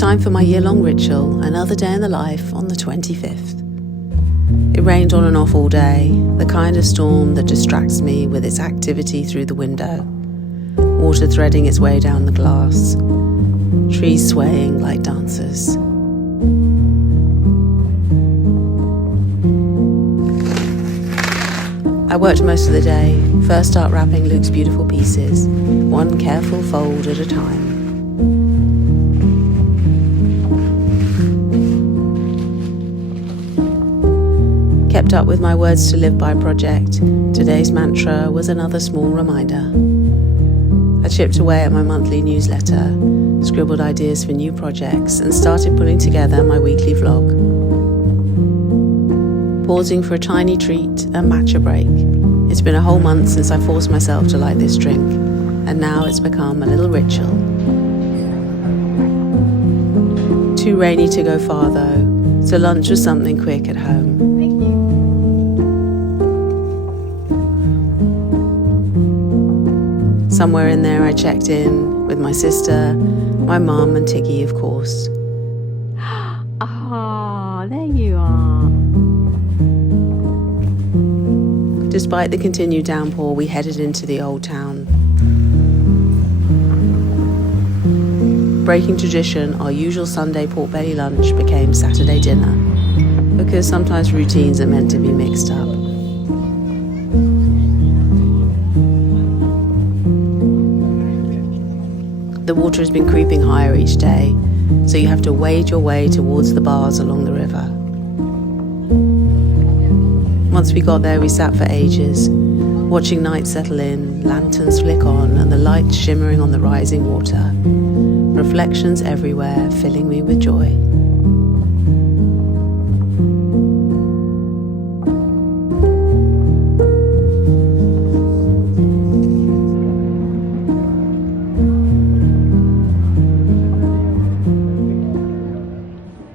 time for my year-long ritual, another day in the life on the 25th. It rained on and off all day, the kind of storm that distracts me with its activity through the window, water threading its way down the glass, trees swaying like dancers. I worked most of the day, first start wrapping Luke's beautiful pieces, one careful fold at a time. Kept up with my Words to Live By project. Today's mantra was another small reminder. I chipped away at my monthly newsletter, scribbled ideas for new projects, and started putting together my weekly vlog. Pausing for a tiny treat and matcha break. It's been a whole month since I forced myself to like this drink, and now it's become a little ritual. Too rainy to go far though, so lunch was something quick at home. Somewhere in there I checked in with my sister, my mum and Tiggy, of course. Ah, there you are. Despite the continued downpour, we headed into the old town. Breaking tradition, our usual Sunday pork belly lunch became Saturday dinner, because sometimes routines are meant to be mixed up. The water has been creeping higher each day, so you have to wade your way towards the bars along the river. Once we got there, we sat for ages, watching night settle in, lanterns flick on, and the light shimmering on the rising water. Reflections everywhere, filling me with joy.